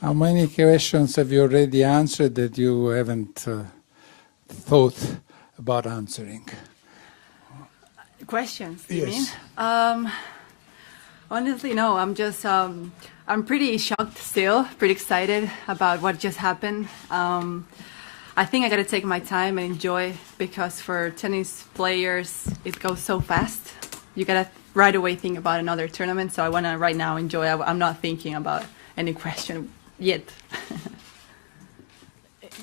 How many questions have you already answered that you haven't thought about answering? Questions, yes. You mean? Honestly, no. I'm just, I'm pretty shocked still, pretty excited about what just happened. I think I got to take my time and enjoy, because for tennis players, it goes so fast. You got to right away think about another tournament. So I want to right now enjoy. I'm not thinking about any question yet.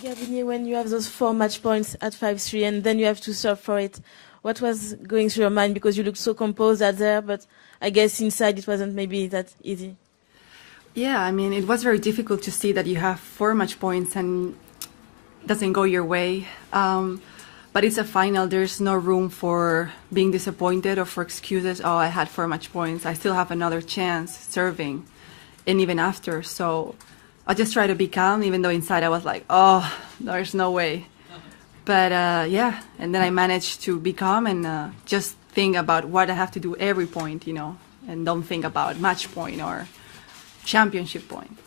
Garbine, when you have those 4 match points at 5-3 and then you have to serve for it, what was going through your mind? Because you looked so composed out there, but I guess inside it wasn't maybe that easy. Yeah, I mean, it was very difficult to see that you have 4 match points and it doesn't go your way. But it's a final. There's no room for being disappointed or for excuses. Oh, I had 4 match points. I still have another chance serving, and even after. So I just try to be calm, even though inside I was like, oh, there's no way. But yeah, and then I managed to be calm and just think about what I have to do every point, you know, and don't think about match point or championship point.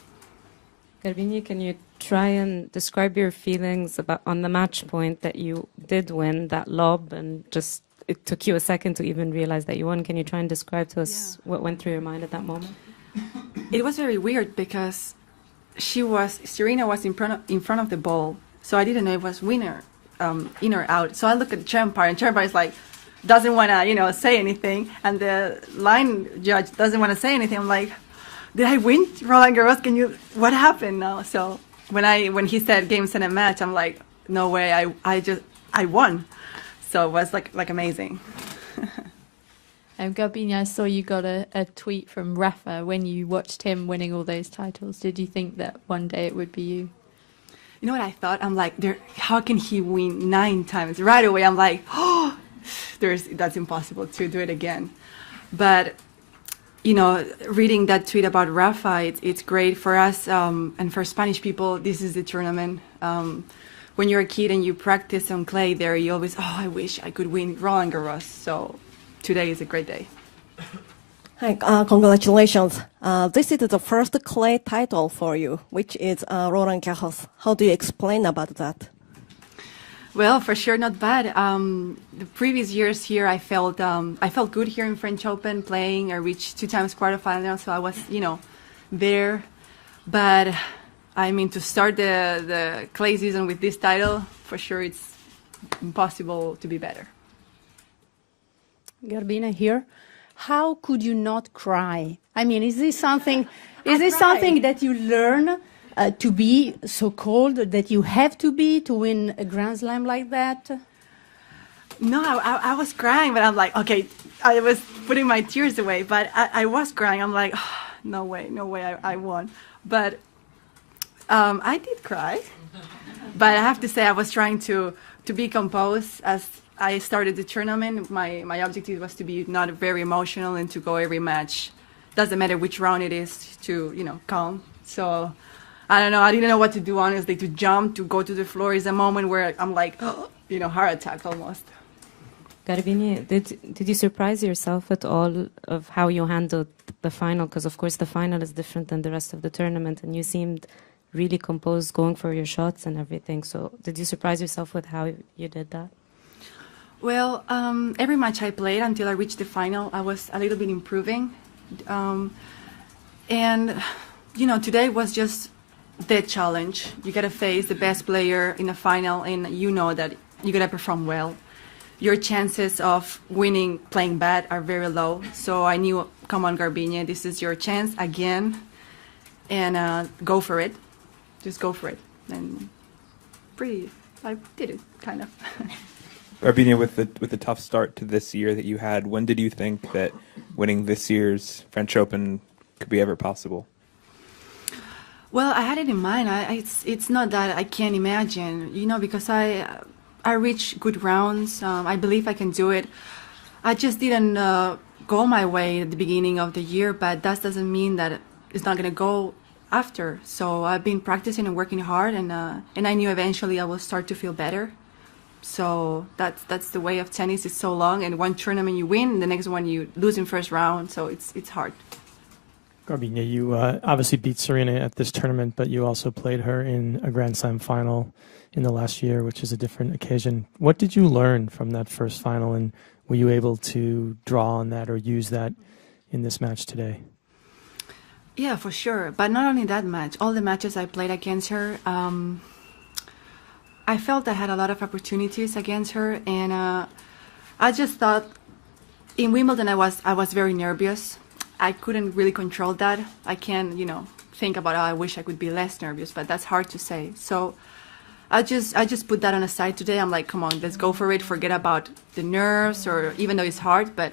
Garbine, can you try and describe your feelings about on the match point that you did win that lob, and just it took you a second to even realize that you won? Can you try and describe to us what went through your mind at that moment? It was very weird because Serena was in front of the ball, so I didn't know it was winner, in or out. So I look at Champar, and Champar is like, doesn't want to, you know, say anything, and the line judge doesn't want to say anything. I'm like, did I win Roland Garros? What happened now? So when he said game, set, and match, I'm like, no way, I won. So it was like amazing. Garbine, I saw you got a tweet from Rafa when you watched him winning all those titles. Did you think that one day it would be you? You know what I thought? I'm like, how can he win 9 times? Right away, I'm like, oh, that's impossible to do it again. But, you know, reading that tweet about Rafa, it's great for us and for Spanish people. This is the tournament. When you're a kid and you practice on clay there, you always, oh, I wish I could win Roland Garros. So today is a great day. Hi, congratulations. This is the first clay title for you, which is Roland Garros. How do you explain about that? Well, for sure, not bad. The previous years here, I felt good here in French Open playing. I reached 2 times quarterfinals, so I was, you know, there. But I mean, to start the clay season with this title, for sure, it's impossible to be better. Garbine here. How could you not cry? I mean, is this something? Is this something that you learn to be so cold that you have to be to win a Grand Slam like that? No, I was crying, but I'm like, okay, I was putting my tears away, but I was crying. I'm like, oh, no way, I won. But I did cry. But I have to say, I was trying to be composed as I started the tournament. My objective was to be not very emotional and to go every match. Doesn't matter which round it is, to, you know, calm. So I don't know. I didn't know what to do, honestly. To jump, to go to the floor is a moment where I'm like, oh, you know, heart attack almost. Garbine, did you surprise yourself at all of how you handled the final? Because, of course, the final is different than the rest of the tournament, and you seemed really composed going for your shots and everything. So did you surprise yourself with how you did that? Well, every match I played until I reached the final, I was a little bit improving. And, you know, today was just the challenge. You got to face the best player in a final, and you know that you got to perform well. Your chances of winning playing bad are very low. So I knew, come on, Garbine, this is your chance again, and go for it. Just go for it. And I did it, kind of. Garbine, with the tough start to this year that you had, when did you think that winning this year's French Open could be ever possible? Well, I had it in mind. It's not that I can't imagine, you know, because I reached good rounds. I believe I can do it. I just didn't go my way at the beginning of the year, but that doesn't mean that it's not going to go after. So I've been practicing and working hard, and I knew eventually I will start to feel better. So that's the way of tennis. It's so long, and one tournament you win, the next one you lose in first round. So it's hard. Garbine, you obviously beat Serena at this tournament, but you also played her in a Grand Slam final in the last year, which is a different occasion. What did you learn from that first final, and were you able to draw on that or use that in this match today? Yeah, for sure. But not only that match, all the matches I played against her, I felt I had a lot of opportunities against her, and I just thought in Wimbledon I was very nervous. I couldn't really control that. I can't, think about, I wish I could be less nervous, but that's hard to say. So I just put that on the side today. I'm like, come on, let's go for it. Forget about the nerves, or even though it's hard, but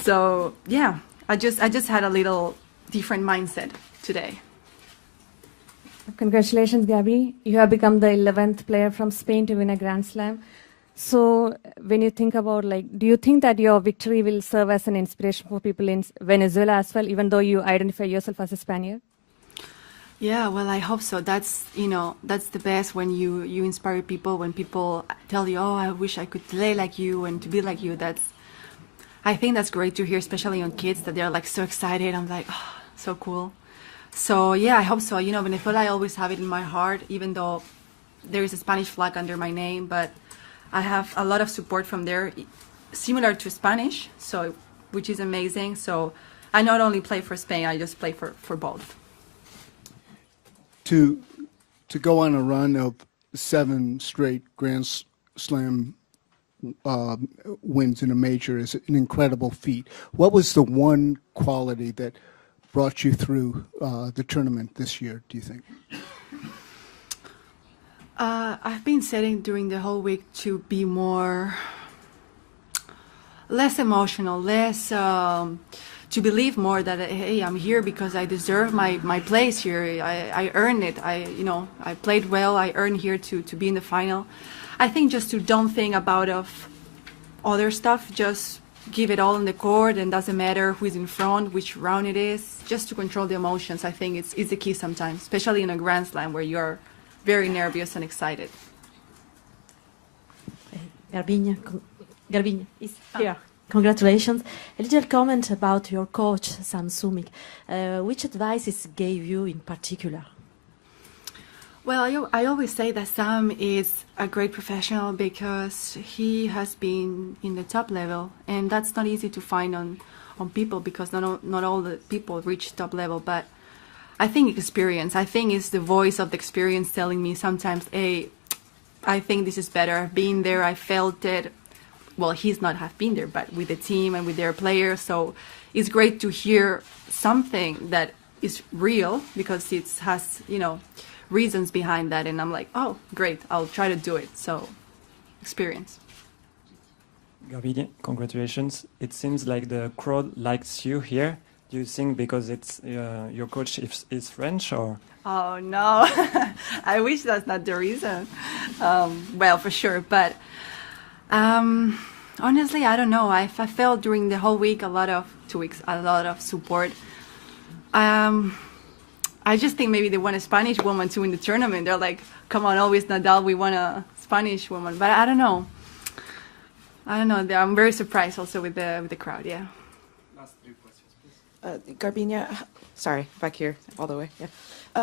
so yeah, I just had a little different mindset today. Congratulations, Gabi. You have become the 11th player from Spain to win a Grand Slam. So when you think about, do you think that your victory will serve as an inspiration for people in Venezuela as well, even though you identify yourself as a Spaniard? Yeah, well, I hope so. That's the best, when you inspire people, when people tell you, oh, I wish I could play like you and to be like you. I think that's great to hear, especially on kids, that they're so excited. I'm like, oh, so cool. So yeah, I hope so. Venezuela, I always have it in my heart, even though there is a Spanish flag under my name, but I have a lot of support from there, similar to Spanish, which is amazing. So I not only play for Spain, I just play for both. To go on a run of 7 straight Grand Slam wins in a major is an incredible feat. What was the one quality that brought you through the tournament this year, do you think? I've been setting during the whole week to be less emotional, less to believe more that, hey, I'm here because I deserve my place here. I earned it. I played well. I earned here to be in the final. I think just to don't think about other stuff, just give it all on the court, and doesn't matter who's in front, which round it is, just to control the emotions. I think it's the key sometimes, especially in a Grand Slam where you're very nervous and excited. Garbine is here. Congratulations. A little comment about your coach, Sam Sumik. Which advices gave you in particular? Well, I always say that Sam is a great professional because he has been in the top level, and that's not easy to find on people, because not all the people reach top level. But I think experience. I think it's the voice of the experience telling me sometimes, hey, I think this is better. I've been there. I felt it. Well, he's not have been there, but with the team and with their players. So it's great to hear something that is real, because it has, reasons behind that. And I'm like, oh, great. I'll try to do it. So experience. Garbine, congratulations. It seems like the crowd likes you here. Do you think because it's your coach is French, or? Oh, no. I wish that's not the reason. Well, for sure. But honestly, I don't know. I felt during the whole week, 2 weeks, a lot of support. I just think maybe they want a Spanish woman to win the tournament. They're like, come on, always Nadal, we want a Spanish woman. But I don't know. I'm very surprised also with the crowd, yeah. Last 3 questions, please. Garbine, sorry, back here, all the way. Yeah.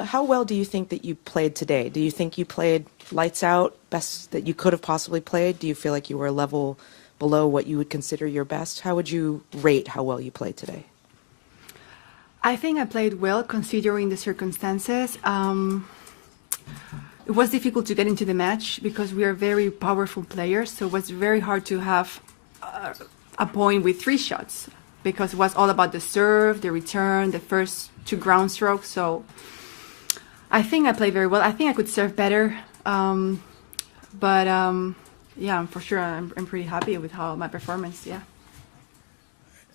How well do you think that you played today? Do you think you played lights out, best that you could have possibly played? Do you feel like you were a level below what you would consider your best? How would you rate how well you played today? I think I played well considering the circumstances. It was difficult to get into the match because we are very powerful players, so it was very hard to have a point with 3 shots, because it was all about the serve, the return, the first 2 ground strokes. So I think I played very well. I think I could serve better, but yeah, for sure I'm pretty happy with my performance, yeah.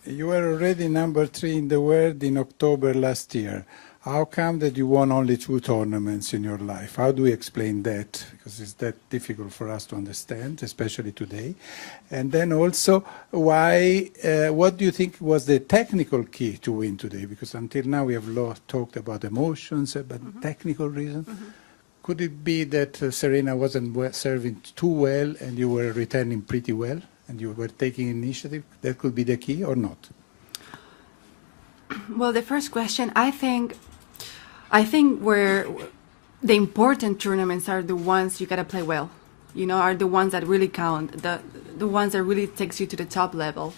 You were already number 3 in the world in October last year. How come that you won only 2 tournaments in your life? How do we explain that? Because it's that difficult for us to understand, especially today. And then also, what do you think was the technical key to win today? Because until now we have talked about emotions, but technical reason. Could it be that Serena wasn't serving too well and you were returning pretty well and you were taking initiative? That could be the key or not? Well, the first question, I think where the important tournaments are the ones you gotta play well. You know, are the ones that really count, the ones that really takes you to the top level.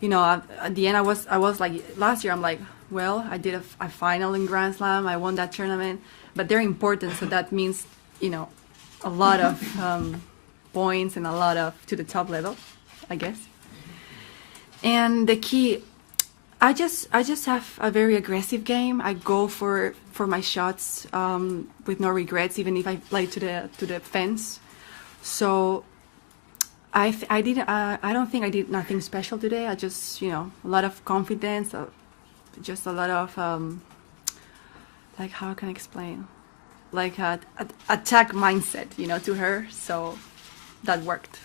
You know, at the end, I was like, last year, I'm like, well, I did a final in Grand Slam, I won that tournament, but they're important, so that means, you know, a lot of points and a lot of to the top level, I guess. And the key, I just have a very aggressive game. I go for my shots with no regrets, even if I play to the fence. So I don't think I did nothing special today. I just, you know, a lot of confidence, just a lot of like, how can I explain? Like a attack mindset, you know, to her. So that worked.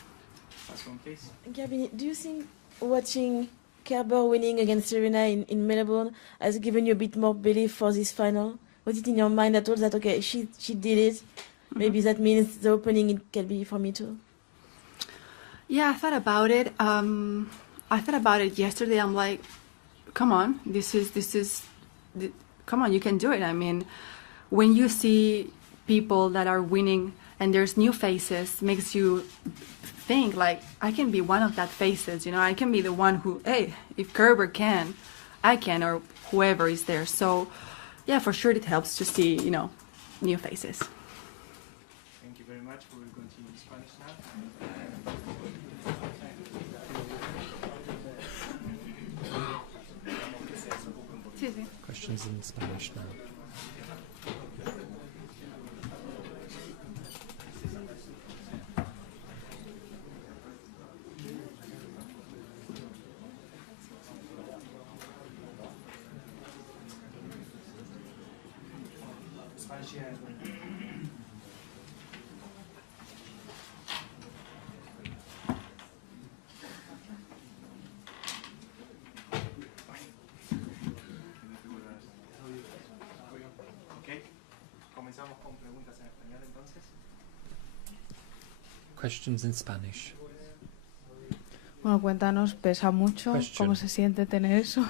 Last one, please. Garbine, do you think watching Kerber winning against Serena in Melbourne has given you a bit more belief for this final? Was it in your mind at all that, okay, she did it, Mm-hmm. maybe that means the opening it can be for me too? Yeah, I thought about it. I thought about it yesterday. I'm like, come on, come on, you can do it. I mean, when you see people that are winning and there's new faces, makes you think like, I can be one of that faces, you know, I can be the one who, hey, if Kerber can, I can, or whoever is there. So yeah, for sure it helps to see, you know, new faces. Thank you very much. We will continue in Spanish now. Questions in Spanish now. Questions in Spanish. Bueno, cuéntanos, ¿pesa mucho? Question. ¿Cómo se siente tener eso?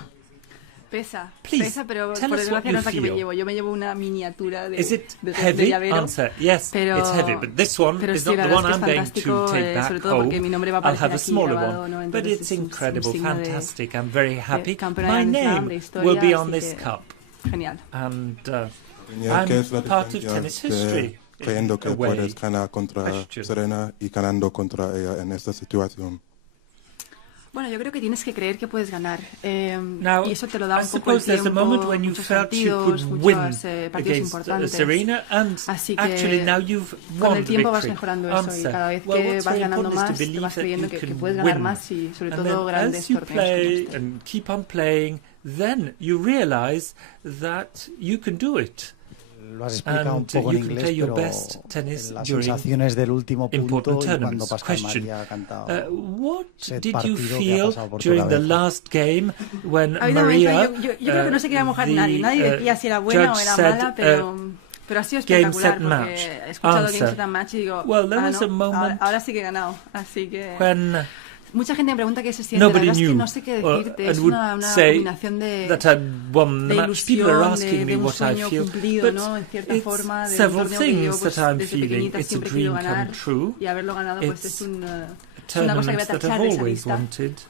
Pesa, Please, pesa, pero tell por us what desgracia you no es la que me feel. llevo. Yo me llevo una miniatura de, Is it de heavy? llavero. Answer, yes, pero, it's heavy, but this one pero is sí, not la the verdad one es I'm que es going to fantástico, take back sobre todo porque home. mi nombre va a I'll have aparecer a aquí smaller grabado, one, ¿no? but Entonces it's es un incredible, signo de fantastic. I'm very happy. campeona My de Grand Slam, name de historia, will be on así this que cup. Genial. And ¿Qué es la I'm part of diferencia tennis de history. creyendo que in a way. puedes ganar contra Question. Serena y ganando contra ella en esta situación? Bueno, yo creo que tienes que creer que puedes ganar. Now, y eso te lo da I un poco el suppose there's a tiempo, moment when you muchos felt you partidos, could win muchos partidos against importantes. Serena, and Así que actually now you've con won el the tiempo vas victory. mejorando eso y Answer. cada vez Well, que what's vas very ganando important is más, to te believe vas that creyendo you que can puedes ganar win. más y sobre And todo then grandes as you torneos play como este. and keep on playing, then you realize that you can do it. Lo has explicado un poco en inglés, pero las sensaciones del último punto y cuando Pascal María ha cantado what ese did you partido que ha feel pasado por tu during the cabeza. last game when Ha habido Maria, momentos, yo creo que no se quería mojar nadie. Nadie decía si era buena o era mala, pero ha sido espectacular porque he escuchado Game Set and Match y digo, well, there was a moment ahora sí que he ganado. Así que when mucha gente me pregunta qué se siente. La verdad es que no sé qué decirte. Es una combinación de People are asking de me un what I sueño feel, cumplido, but ¿no? En cierta it's forma, de un several torneo que yo things pues, that I'm desde feeling. pequeñita It's a siempre he dream querido come ganar true. y haberlo ganado pues It's es una cosa que tournaments voy a that tachar I've de esa always lista. wanted to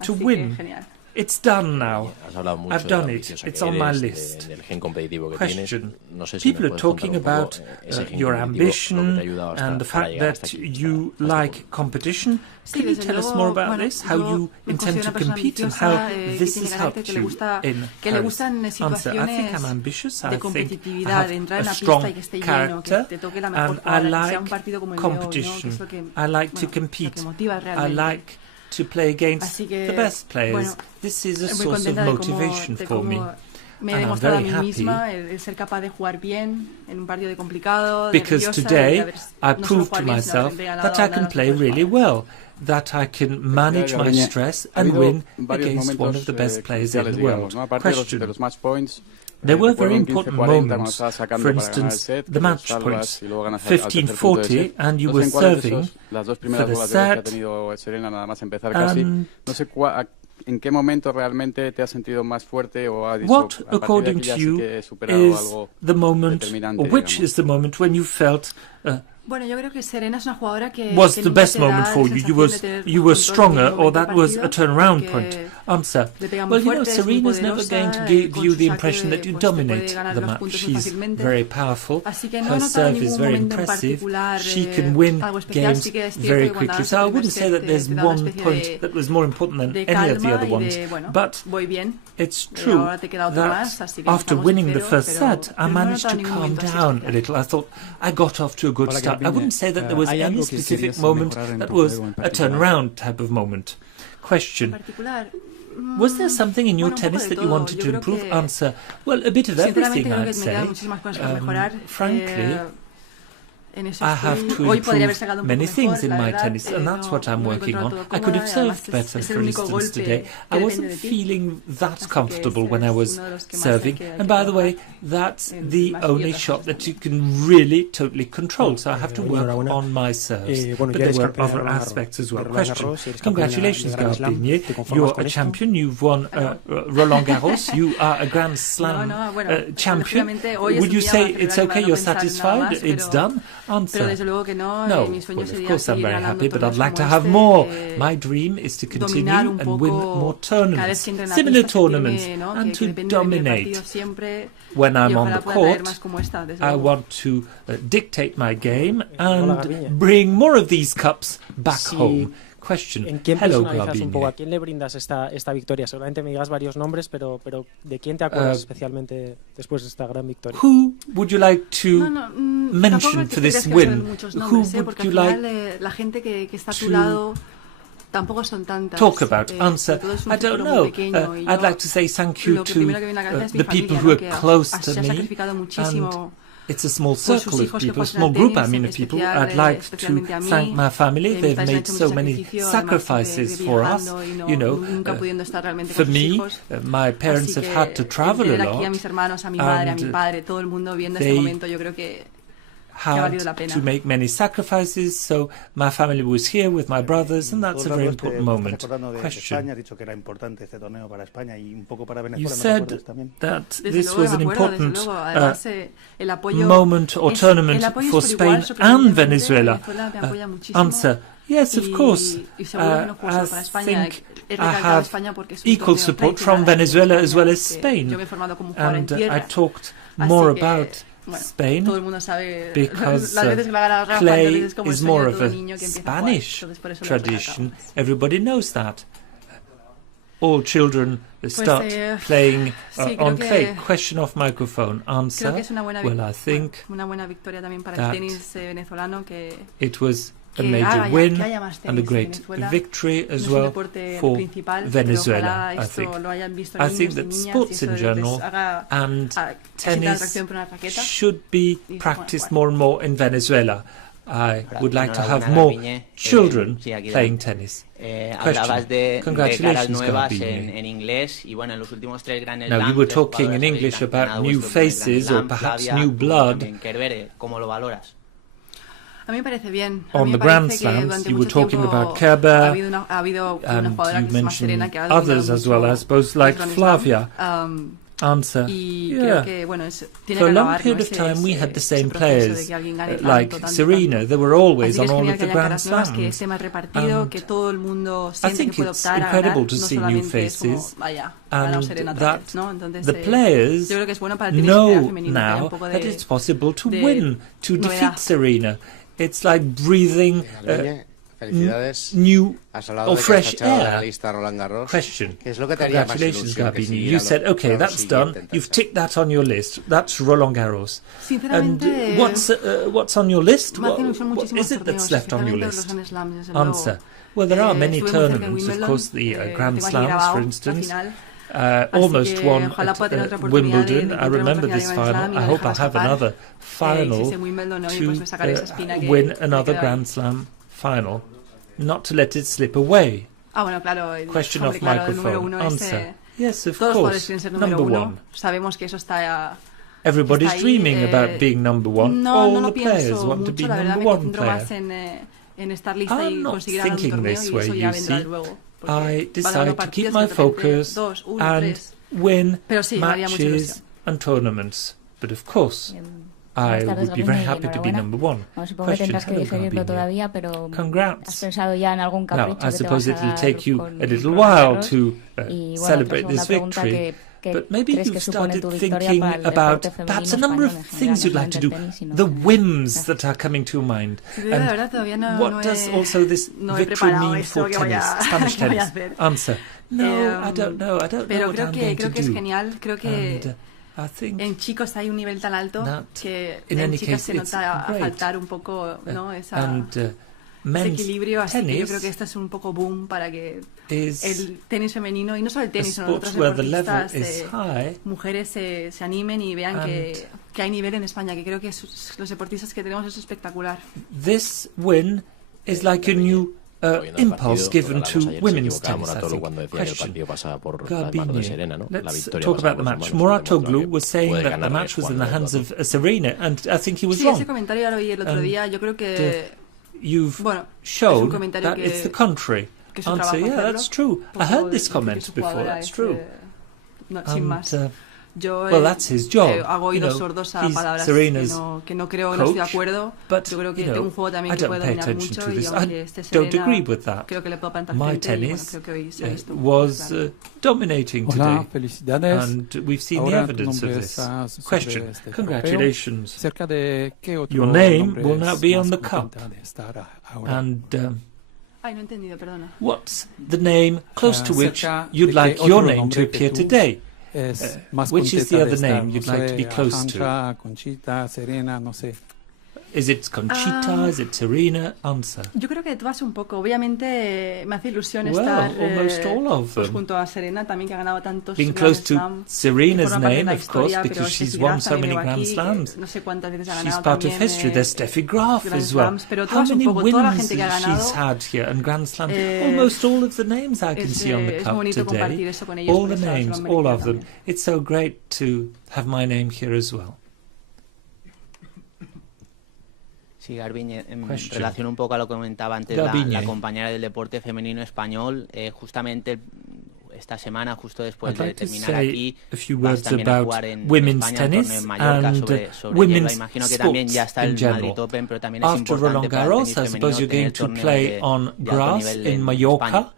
Así que win. genial. It's done now. Has hablado mucho I've de lo done it. ambiciosa It's que on my eres, list. del gen competitivo que Question. tienes. No sé si People me are puedes contar talking un poco about ese gen your competitivo, lo ambition que te ha ayudado and the para fact llegar hasta that aquí, you hasta like competition. Sí, Can you desde tell us luego, more about bueno, this? How yo you me intend considero to una persona compete and ambiciosa, how que this tiene has carácter, helped que le you gusta, in que le Paris? gustan Answer. I think situaciones I'm ambitious. I de think I competitividad, have de entrar en a la pista strong y que esté lleno, que character, te toque la mejor and I jugada, que sea un like partido como el de hoy, ¿no? Que competition. es lo que, I like to bueno, compete. lo que motiva I realmente. like to play against Así que, the best players. bueno, This is a muy source of contenta de cómo- motivation de for me. cómo me he And I'm demostrado a very mí happy misma el ser capaz de jugar bien en un partido de complicado, because nerviosa, today de haber, I no solo proved to jugar bien, sino myself haber ganado, that I can ganar play los juegos. really well, that I can manage my Garbine, stress ha and habido win varios against one of momentos the best players in cruciales, the digamos, world. ¿no? Aparte de Question. los match points, There were very important moments. For instance, the match points, 15-40, and you were serving for the set. What, according to you, is the moment, or which is the moment when you felt Bueno, yo creo que Serena es una jugadora que was the best moment for you? You were stronger, or that was a turnaround point? Answer. Well, you know, Serena's never going to give you the impression that you dominate the match. She's very powerful. Her serve is very impressive. She can win games very quickly. So I wouldn't say that there's one point that was more important than any of the other ones. But it's true that after winning the first set, I managed to calm down a little. I thought I got off to a good start. I wouldn't say that there was any specific moment that was a turnaround type of moment. Question. Was there something in your tennis that you wanted to improve? Answer. Well, a bit of everything, I'd say. Frankly, I have to improve many things in my tennis, and that's what I'm working on. I could have served better, for instance, today. I wasn't feeling that comfortable when I was serving. And by the way, that's the only shot that you can really totally control. So I have to work on my serves. But there were other aspects as well. Question. Congratulations, Garbine. You're a champion. You've won Roland Garros. You are a Grand Slam champion. Would you say it's okay, you're satisfied, it's done? Answer. No, well, of course I'm very happy, but I'd like to have more. My dream is to continue and win more tournaments, similar tournaments, and to dominate. When I'm on the court, I want to dictate my game and bring more of these cups back home. Question. Hello, Garbine. ¿A quién le brindas esta victoria? Seguramente me digas varios nombres, pero ¿de quién te acuerdas especialmente después de esta gran victoria? Who would you like to mention for this win? Who would you like la gente que está a tu lado tampoco son tantas. Talk about? Answer. I don't know. I'd like to say thank you to the people who are close to me. And it's a small circle of people, a small group, I mean, of people. I'd like to thank my family. They've made so many sacrifices for us. You know, for me, my parents have had to travel a lot, and they had to make many sacrifices, so my family was here with my brothers, and that's a very important moment. Question. You said that this was an important moment or tournament for Spain and Venezuela. Answer. Yes, of course. I think I have equal support from Venezuela as well as Spain. And I talked more about Spain because clay is more of a Spanish tradition. Everybody knows that. All children start playing on clay. Question off microphone. Answer. Well, I think that it was a major win and a great victory as well for Venezuela, I think. I think that sports in general and tennis should be practiced more and more in Venezuela. I would like to have more children playing tennis. Question. Congratulations, Garbine. Now, you were talking in English about new faces or perhaps new blood. On the Grand Slams, you were talking about Kerber, and you mentioned others as well, I suppose, like Flavia. Answer. Yeah. For a long period of time, we had the same players, like Serena. They were always on all of the Grand Slams. And I think it's incredible to see new faces, and that the players know now that it's possible to win, to defeat Serena. It's like breathing new or fresh air. Question. Congratulations, Garbine. You said, okay, that's done. You've ticked that on your list. That's Roland Garros. And what's on your list? What is it that's left on your list? Answer. Well, there are many tournaments, of course, the Grand Slams, for instance. Almost won at Wimbledon. I remember this final. I hope I'll have another final to win another Grand Slam final, not to let it slip away. Question off microphone. Answer. Yes, of Todos los jugadores course. quieren ser número uno. Sabemos que eso está. Everybody's dreaming about being number one. No, All no lo the players pienso want to be mucho. La verdad number me one concentro player. más en estar lista y I'm not conseguir ganar un thinking torneo this y way, eso ya you vendrá see. luego. I decide to keep my focus and win matches and tournaments. But of course, I would be very happy to be number one. Supongo que tendrás que digerirlo todavía, pero Congrats. ¿has pensado ya en algún Now, capricho I que te suppose vas a it'll dar take you con a little Roland while Garros? to Y, bueno, celebrate otra this segunda pregunta victory. que But maybe crees you've que supone started tu victoria thinking para el about deporte perhaps a femenino number of español en things you'd general, like to no do, solamente el tenis, sino the en whims that are coming to your mind. La verdad todavía What does also this victory mean for tennis, Spanish tennis? Answer. No, I don't know. I don't know Pero what I'm creo going to que es do. genial. Creo que I think en chicos hay un nivel tan alto que in en any chicas case se nota a great. faltar un poco, ¿no? ese men's equilibrio, así que yo tennis creo que este es un poco boom para que is el tenis femenino, y no solo el tenis, sino sport otros where the level deportistas, is high mujeres se animen y vean and que hay nivel en España, que creo que los deportistas que tenemos es espectacular. This win is like a new impulse given to women's tennis, I think. Question. Garbine, let's talk about the match. Muratoglu was saying that the match was in the hands of Serena, and I think he was Sí, wrong. ese comentario ya lo oí el otro día. Yo creo que you've bueno, shown es un comentario that it's the contrary. que su Answer, trabajo yeah, hacerlo. that's true. I heard this comment before, that's true. No, sin más. Yo well, that's his job. Hago oídos sordos a palabras que no creo, no estoy de acuerdo. Yo creo que tengo un juego también que puede dominar mucho y aunque esté Serena, creo que le puedo plantar My frente tennis y bueno, creo que hoy se ha visto was dominating Hola, today. felicidades. And we've seen Ahora the tu evidence of nombre this. está sobre Question. este Congratulations. trofeo. Cerca de qué otro Your name nombre will now es be más on the contenta cup. de estar ahora? And Ay, no he entendido, perdona. what's the name close to which cerca you'd de like qué your otro name to nombre que appear tú today? Es más Which is the contenta de other estar, name you'd no like to be sé, close to? Alejandra, Conchita, Serena, no sé. Is it Conchita? Is it Serena? Answer. Yo creo que todas un poco. Obviamente me hace ilusión Well, estar almost all of pues, them. junto a Serena también, que ha ganado tantos Being Grand close to Slam. Serena's Forma parte de name, la of course, historia, because pero she's Steffi won Graf so también many lleva Grand aquí, Slams. no sé cuántas veces ha She's ganado part of también, history. There's Steffi Graf Grand as well. Slams, pero How todas un many poco, toda la wins gente que ha she's ganado, had here and Grand Slams? Almost all of the names I can see on the es cup bonito compartir today. eso con ellos, All por the eso se lo names, han all merecido of them. también. It's so great to have my name here as well. Sí, Garbine, en Question. relación un poco a lo que comentaba antes la compañera del deporte femenino español, justamente esta semana, justo después I'd de like to terminar say aquí, a few vas words también a about jugar en women's España un torneo tennis en Mallorca and sobre hierba. women's Imagino que también ya está sports el in Madrid general. Open, pero también es After importante Roland para el Garros, tenis I femenino suppose you're tener going to torneos play de on alto grass nivel in en Mallorca. España.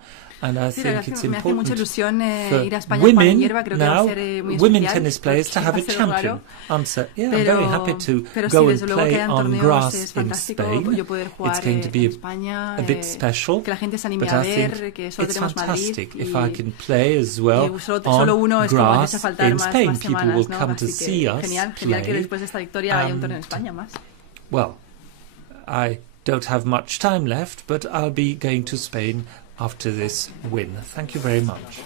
And I Sí, think me it's hace mucha important ilusión for ir a España a jugar en women hierba, creo que va a now, ser muy women especial, tennis players to porque have a va a ser champion. raro. Answer. Yeah, I'm Pero very happy to sí, go and desde luego que play hayan on torneos grass es in fantástico Spain. yo poder jugar It's going to be en España, a bit special, que la gente se anime but a I ver, think que solo it's tenemos Madrid fantastic y, if I can play as well y solo uno on es como que echa grass faltar in más Spain. People semanas, will ¿no? come to Así see que us genial que play. después de esta victoria haya un torneo en España más. Well, I don't have much time left, but I'll be going to Spain after this win. Thank you very much.